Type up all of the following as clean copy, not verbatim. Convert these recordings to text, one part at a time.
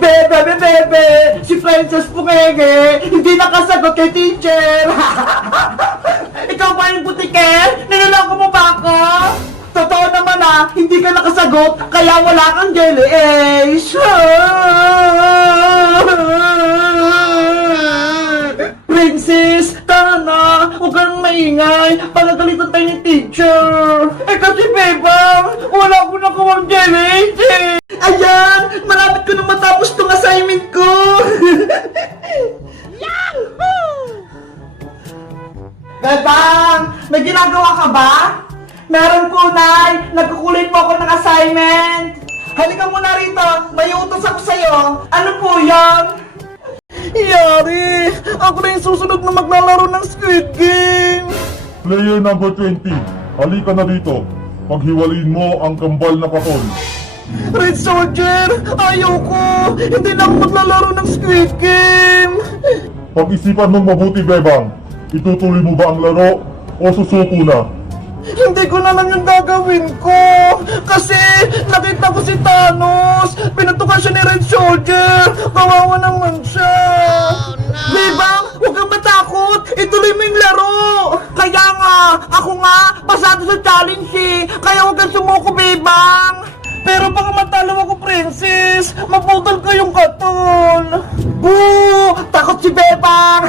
Bebe! Si Princess Pungenge, hindi nakasagot kay teacher! Ikaw ba yung butike? Niloloko mo ba ako? Totoo naman hindi ka nakasagot, kaya wala kang jelly ace! Princess, tara na! Huwag kang maingay! Pagagalitan tayo ni teacher! Kasi Bebang, wala ko nakawang jelly ace! Ayan! Malapit ko na matapos tong assignment ko! Bebang! May ginagawa ka ba? Meron po, Nay! Nagkukulit po ako ng assignment! Halika muna rito! May utos ako sa'yo! Ano po yan? Yari! Ako na yung susunod na maglalaro ng Squid Game! Player number 20, halika na dito. Paghiwalayin mo ang kambal na katol. Red Soldier! Ayoko! Hindi na ako maglalaro ng Squid Game! Pag-isipan mong mabuti, Bebang. Itutuloy mo ba ang laro o susuko na? Hindi ko na lang yung gagawin ko! Kasi nakita ko si Thanos! Pinatukan siya ni Red Soldier! Kawawa naman siya! Oh, no! Bebang! Huwag kang matakot! Ituloy mo yung laro! Kaya nga! Ako nga! Pasado sa challenge eh! Kaya huwag kang sumuko, Bebang! Pero baka matalo ako, Princess! Maputol ko yung katol! Boo! Takot si Bebang!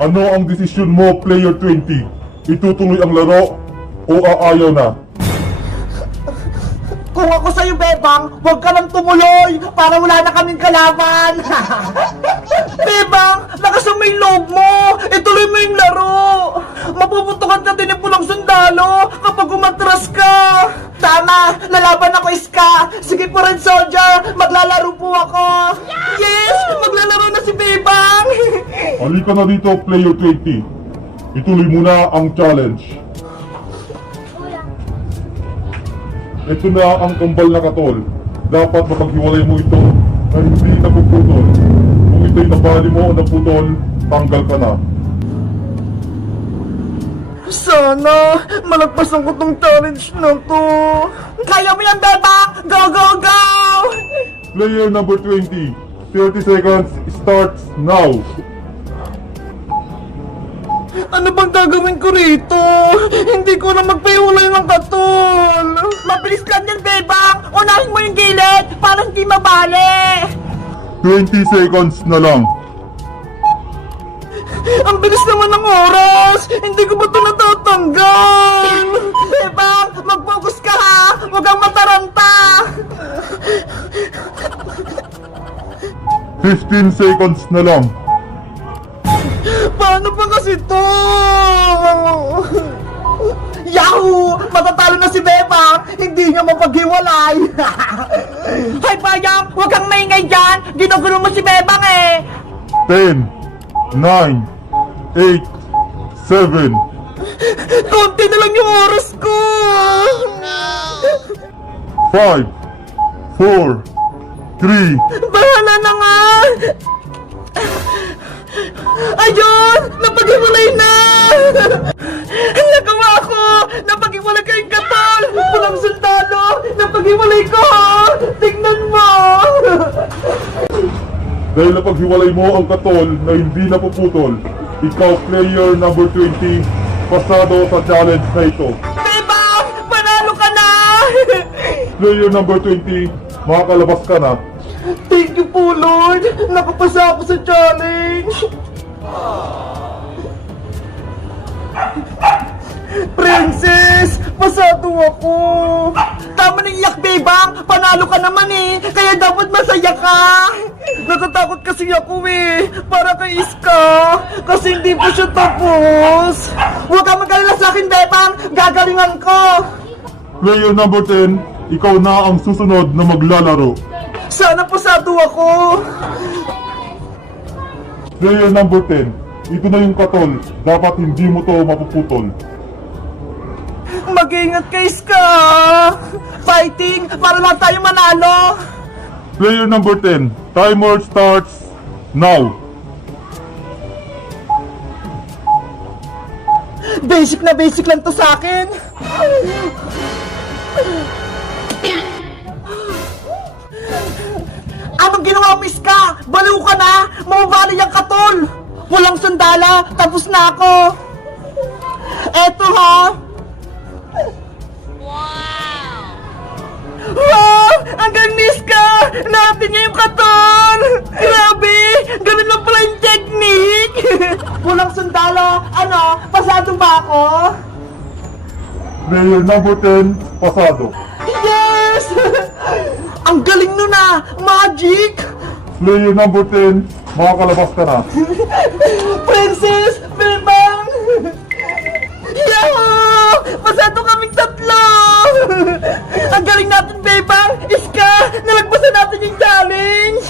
Ano ang desisyon mo, Player 20? Itutuloy ang laro o aayaw na? Kung ako sa'yo, Bebang, huwag ka lang tumuloy para wala na kaming kalaban! Bebang, lakas ang may loob mo! Ituloy mo yung laro! Mapuputukan ka din ng pulang sundalo kapag umatras ka! Tama! Lalaban ako, Iska! Sige po, Red Soldier! Maglalaro po ako! Yes! Maglalaro na si Bebang! Halika na dito, Player 20. Ituloy mo na ang challenge. Ito na ang kambal na katol. Dapat mapaghiwalay mo ito na hindi napuputol. Kung ito'y nabali mo o naputol, tanggal ka na. Sana malagpasan ko tong challenge na to. Kaya mo yan, Bebang! Go, go, go! Player number 20, 30 seconds starts now. Ano bang gagawin ko rito? Hindi ko na magpahiwalay ng katol. Mabilis lang yan, Bebang! Unahin mo yung gilid para hindi mabali! 20 seconds na lang. Ang bilis naman ng oras! Hindi ko ba ito natatanggal? Bebang, mag-focus ka ha! Huwag kang mataranta! 15 seconds na lang. Paano ba kasi to? Yahoo! Matatalo na si Bebang! Hindi niya mapaghiwalay! Hay Bayang! Huwag kang maingay dyan! Ginugulo mo si Bebang eh! 10, 9, 8, 7, Konti na lang yung oras ko! 5, 4, 3, Bahala na nga! Ayun! Napaghiwalay na! Nagawa ko! Napaghiwalay kayong katol! Pulang sundalo! Napaghiwalay ko! Tingnan mo! Dahil napaghiwalay mo ang katol na hindi napuputol, ikaw, player number 20, pasado sa challenge na ito. Bebang! Panalo ka na! Player number 20, makakalabas ka na. Thank you po, Lord! Nakapasa ako sa challenge! Princess! Pasado ako! Tama na iyak, Bebang! Panalo ka naman eh! Kaya dapat masaya ka! Natatakot kasi ako eh! Para kay Iska! Kasi hindi pa siya tapos! Huwag kang mag-alala sa akin, Bebang! Gagalingan ko! Player number 10, ikaw na ang susunod na maglalaro. Sana pasado ako! Player number 10, ito na yung katol. Dapat hindi mo to mapuputol. Mag-ingat kay Iska! Fighting! Para lang tayo manalo! Player number 10, timer starts now. Basic na basic lang to sa akin! Baliw ka na! Mababali yung katol! Walang sandala! Tapos na ako! Eto ha! Wow! Ang ganis ka! Natin niya yung katol! Grabe! Ganun lang pala yung technique! Walang sandala! Ano? Pasado ba ako? Player number 10, pasado. Yes! Ang galing nun ah! Magic! Player number 10, makakalabas ka na. Princess! Bebang! Yahoo! Pasado kaming tatlo! Ang galing natin, Bebang! Iska! Nalagpasan natin yung challenge!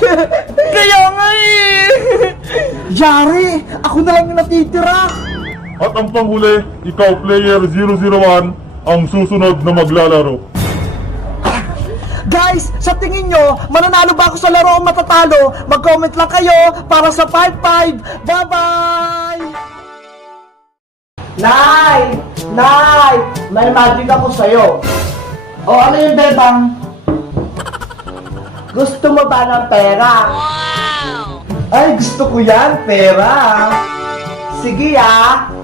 Kaya nga eh! Yari! Ako na lang yung natitira! At ang panghuli, ikaw player 001, ang susunod na maglalaro. Guys, sa tingin nyo, mananalo ba ako sa laro o matatalo? Mag-comment lang kayo para sa 5-5. Bye-bye! Nay! Nay! May magic ako sa'yo. O ano yung Bebang? Gusto mo ba ng pera? Ay, gusto ko yan, pera. Sige ah.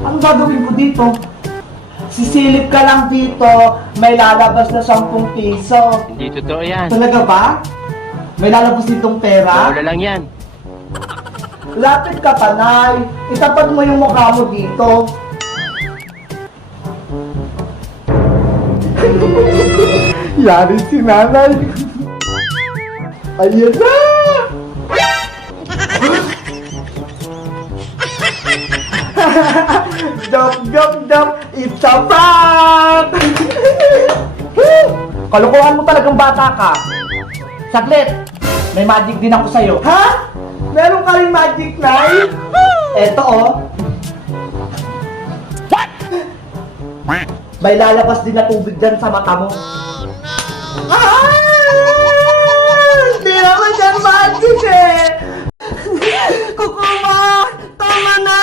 Ano gagawin ko dito? Sisilip ka lang dito, may lalabas na 10 piso. Hindi totoo yan. Talaga ba? May lalabas ditong pera? Wala lang yan. Lapit ka, Tanay. Itapat mo yung mukha mo dito. Yari si nanay. Ayan na! Dop, it's a prank! Kalukuhan mo talagang bata ka. Saglit, may magic din ako sa'yo. Ha? Meron ka rin magic, Nay? Eto, oh. What? May lalabas din na tubig dyan sa mata mo. Ah! Hindi naman yan magic eh! Kukuma! Tama na!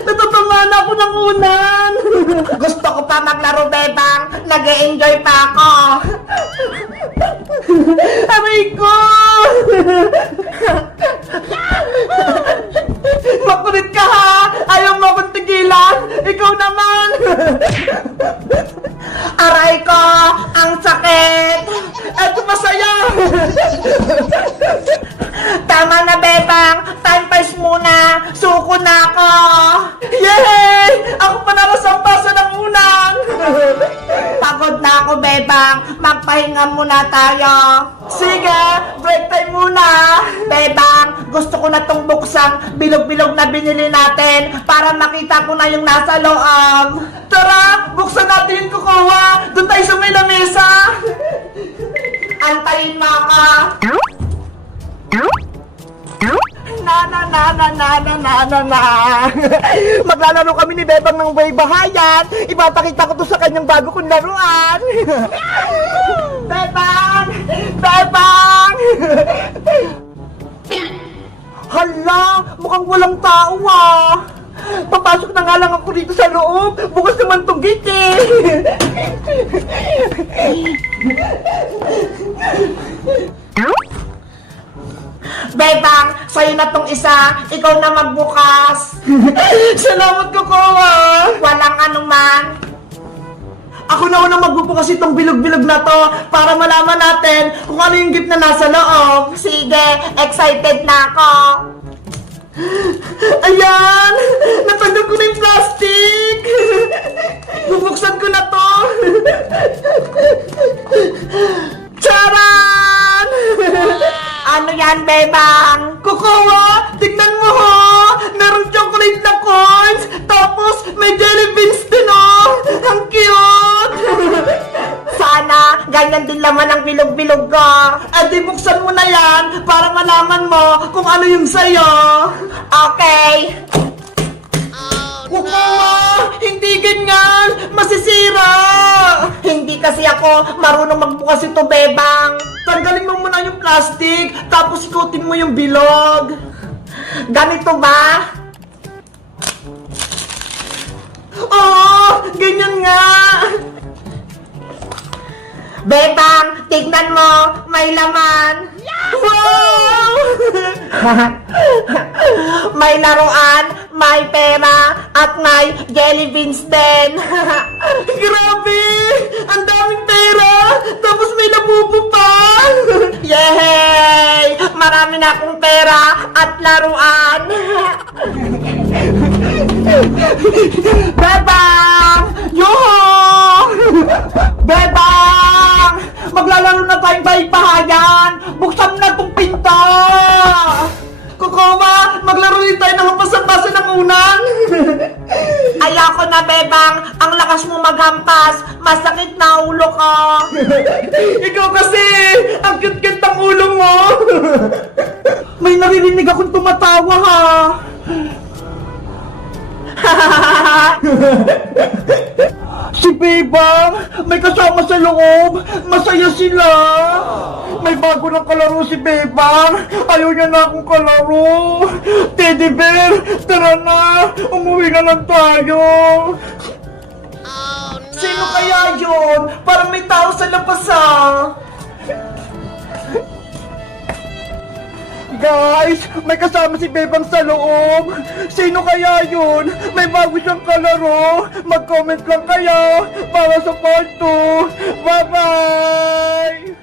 Natatamaan ako ng unan! Gusto ko pa maglaro, Bebang! Nag-e-enjoy pa ako! Aray ko! Makulit ka ha! Ayaw mo akong tigilan! Ikaw naman! Aray ko! Ang sakit! Eto masaya! Tama na, Bebang! Time pass muna! Suko na ako! Yay! Ako pa narasambasa ng unan! Pagod na ako, Bebang! Magpahinga muna tayo! Sige! Break time muna! Bebang! Gusto ko na tong buksang bilog-bilog na binili natin para makita ko na yung nasa loob! Tara! Buksan natin yung kukuha! Doon tayo sa may lamesa! Antayin mo ako! Na. Maglalaro kami ni Bebang ng Way Bahayan. Ipapakita ko to sa kanyang bago kong laruan. Bebang! Bebang! Hala, mukhang walang tao ah. Papasok na nga lang ako dito sa loob. Bukas naman tong gate eh. Bebang, sa'yo na tong isa. Ikaw na magbukas. Salamat ko, Kowa. Walang anuman. Ako na unang magbubukas itong bilog-bilog na to para malaman natin kung ano yung gift na nasa loob. Sige, excited na ako. Ayan! Natanggal ko na yung plastic! Bubuksan ko na to! Charan! Ano yan, Bebang? Kukuha! Tignan mo ho! Merong chocolate na coins! Tapos may jelly beans din oh! Ang cute! Sana ganyan din laman ang bilog-bilog ko! At di buksan mo na yan para malaman mo kung ano yung sayo! Okay! Kukuha! Hindi ganyan! Masisira! Hindi kasi ako marunong magbukas ito, Bebang! Tanggalin mo muna yung plastic, tapos ikutin mo yung bilog. Ganito ba? Oo! Ganyan nga! Bebang, tignan mo, may laman. Wow! May laruan, may pera, at may jelly beans din. Grabe! Ang daming pera! Tapos may labubo pa! Yay! Marami na akong pera at laruan. Bebang! Yuho! Bebang! Maglalaro na tayong bahay-bahayan! Buksan na tong pinto! Kokoma, maglaro din tayo ng hampas-hampasan ng unan! Ayoko na, Bebang. Ang lakas mo maghampas. Masakit na ulo ko. Ikaw kasi! Ang cute-cute ng ulo mo! May naririnig akong tumatawa ha! Si Bebang, may kasama sa loob. Masaya sila. May bago ng kalaro si Bebang. Ayaw niya na akong kalaro. Teddy Bear, tara na. Umuwi na lang tayo. Sino kaya yun? Parang may tao sa labas ah. Guys, may kasama si Bebang sa loob. Sino kaya yun? May bago siyang kalaro. Mag-comment lang kayo para sa part 2. Bye-bye!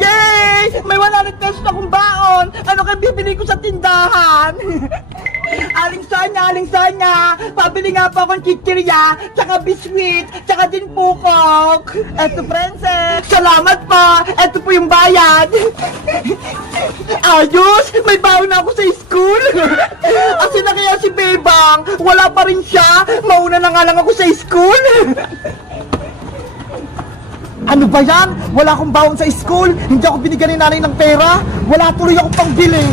Yay! May 100 pesos akong baon. Ano kayo bibili ko sa tindahan? Aling Sonya, pabili nga po akong chichirya, tsaka biskwit, tsaka din pukok. Eto, princess. Salamat po. Eto po yung bayad. Ayos! May baon na ako sa school. Asin na kaya si Bebang? Wala pa rin siya. Mauna na nga lang ako sa school. Ano ba yan? Wala akong baon sa school. Hindi ako binigyan ni nanay ng pera. Wala tuloy akong pangbili.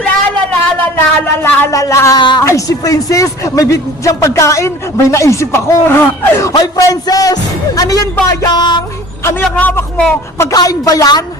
La la la la la la la la la. Ay, si Princess, may bigyan pagkain. May naisip ako. Hoy, Princess! Ano yan, Bayang? Ano yung hawak mo? Pagkain ba yan?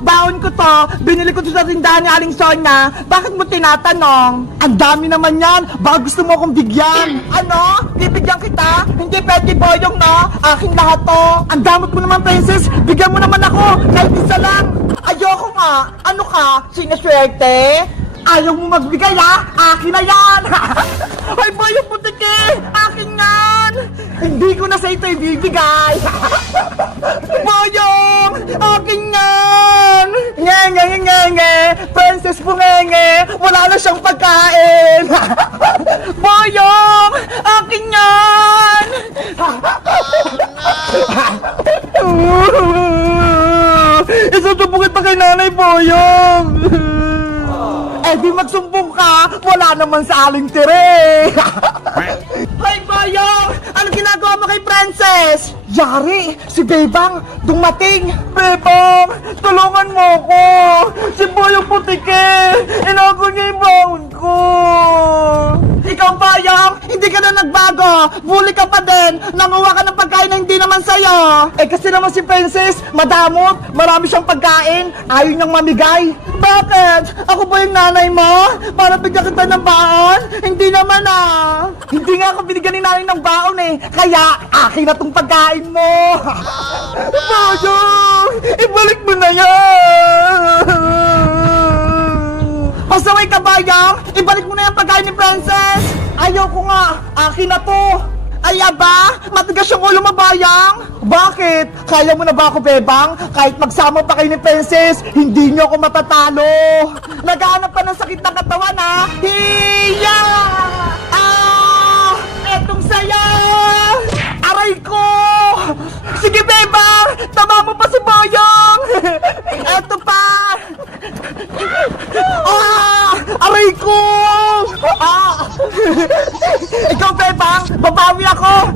Baon ko to. Binili ko to sa tindahan ni Aling Sonya. Bakit mo tinatanong? Ang dami naman yan. Baka gusto mo akong bigyan. Ano? Bibigyan kita? Hindi pwede, Boyong, no? Aking lahat to. Ang damot mo naman, Princess. Bigyan mo naman ako. Kahit isa lang. Ayoko nga. Ano ka? Sinaswerte? Ayaw mo magbigay, ha? Akin na yan! Ay, Boyong Putiki! Akin yan! Hindi ko na sa ito ibibigay! Boyong! Akin yan! Nge! Princess Bungenge! Wala na siyang pagkain! Boyong! Akin yan! Isusumbungin pa kay Nanay Boyong! Eh di magsumbong ka, wala naman sa Aling Tere. Hoy Boyong, ano ginagawa mo kay Princess? Yari, si Bebang dumating. Bebang, tulungan mo ko. Si Boyong Putike, inago niya yung baon ko. Ikaw Boyong, hindi ka na nagbago. Bully ka pa din. Nanguha ka ng pagkain na hindi naman sa'yo. Eh kasi naman si Princess, madamot. Marami siyang pagkain. Ayaw niyang mamigay. Bakit? Ako ba yung nanay mo? Para bigyan kita ng baon? Hindi naman ah. Hindi nga ako binigyan ni nanay ng baon eh. Kaya akin na tong pagkain mo. Boyong, ibalik mo na yan. Pasaway ka, Bayang! Ibalik mo na yung pagkain ni Princess! Ayoko nga! Akin na to! Ay, aba! Matigas yung ulo mo, Bayang! Bakit? Kaya mo na ba ako, Bebang? Kahit magsama pa kayo ni Princess, hindi niyo ako matatalo! Naghahanap pa ng sakit ng katawan, ha? Hiya! Etong saya! Aray ko! Sige, Bebang! Tama mo pa si Boyong! Eto pa! Aray ko! Ikaw, Bebang! Babawi ako!